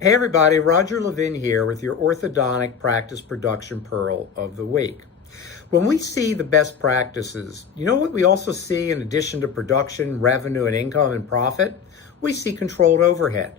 Hey everybody, Roger Levin here with your orthodontic practice production pearl of the week. When we see the best practices, you know what we also see in addition to production, revenue, and income and profit? We see controlled overhead.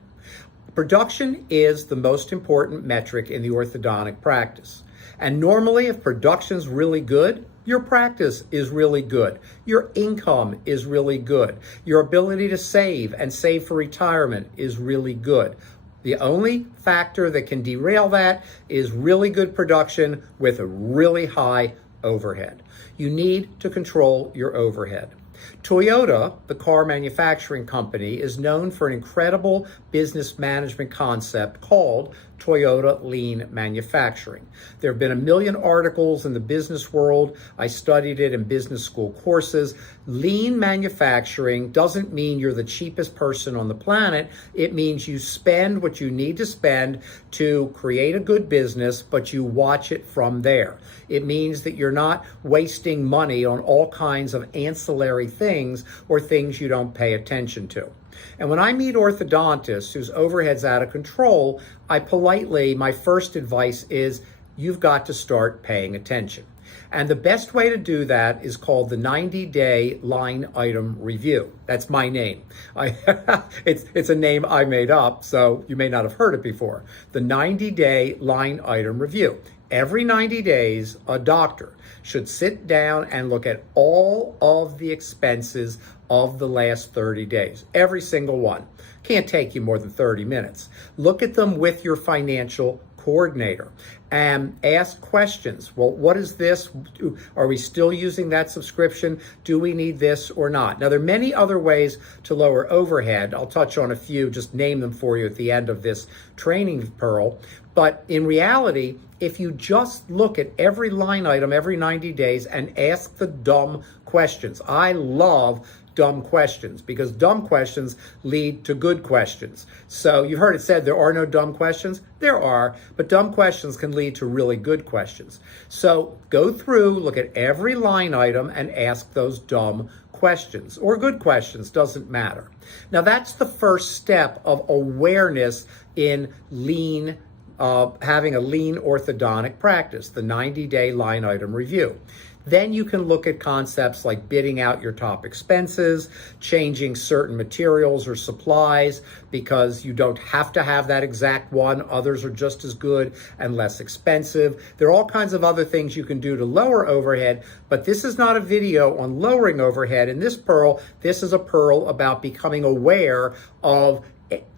Production is the most important metric in the orthodontic practice. And normally, if production's really good, your practice is really good. Your income is really good. Your ability to save and save for retirement is really good. The only factor that can derail that is really good production with a really high overhead. You need to control your overhead. Toyota, the car manufacturing company, is known for an incredible business management concept called Toyota Lean Manufacturing. There have been a million articles in the business world. I studied it in business school courses. Lean manufacturing doesn't mean you're the cheapest person on the planet. It means you spend what you need to spend to create a good business, but you watch it from there. It means that you're not wasting money on all kinds of ancillary things or things you don't pay attention to. And when I meet orthodontists whose overhead's out of control, my first advice is you've got to start paying attention. And the best way to do that is called the 90-day line item review. That's my name. It's a name I made up, so you may not have heard it before. The 90-day line item review. Every 90 days, a doctor should sit down and look at all of the expenses of the last 30 days. Every single one. Can't take you more than 30 minutes. Look at them with your financial coordinator and ask questions. Well, what is this? Are we still using that subscription? Do we need this or not? Now, there are many other ways to lower overhead. I'll touch on a few, just name them for you at the end of this training pearl. But in reality, if you just look at every line item every 90 days and ask the dumb questions. I love dumb questions because dumb questions lead to good questions. So you've heard it said there are no dumb questions. There are, but dumb questions can lead to really good questions. So go through, look at every line item and ask those dumb questions or good questions, doesn't matter. Now that's the first step of awareness in having a lean orthodontic practice, the 90-day line item review. Then you can look at concepts like bidding out your top expenses, changing certain materials or supplies because you don't have to have that exact one. Others are just as good and less expensive. There are all kinds of other things you can do to lower overhead, but this is not a video on lowering overhead. In this pearl, this is a pearl about becoming aware of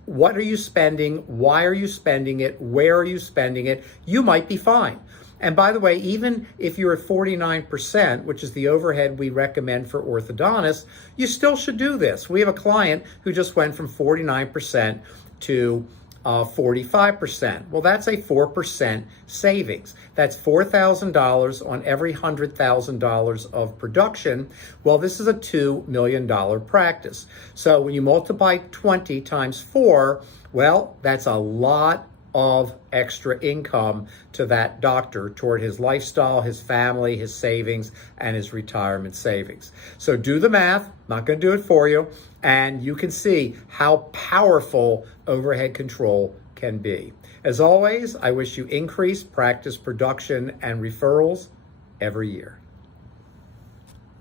what are you spending, why are you spending it, where are you spending it. You might be fine. And by the way, even if you're at 49%, which is the overhead we recommend for orthodontists, you still should do this. We have a client who just went from 49% to 45%. Well, that's a 4% savings. That's $4,000 on every $100,000 of production. Well, this is a $2 million practice. So when you multiply 20 times 4, well, that's a lot of extra income to that doctor toward his lifestyle, his family, his savings, and his retirement savings. So do the math, not going to do it for you, and you can see how powerful overhead control can be. As always, I wish you increased practice production and referrals every year.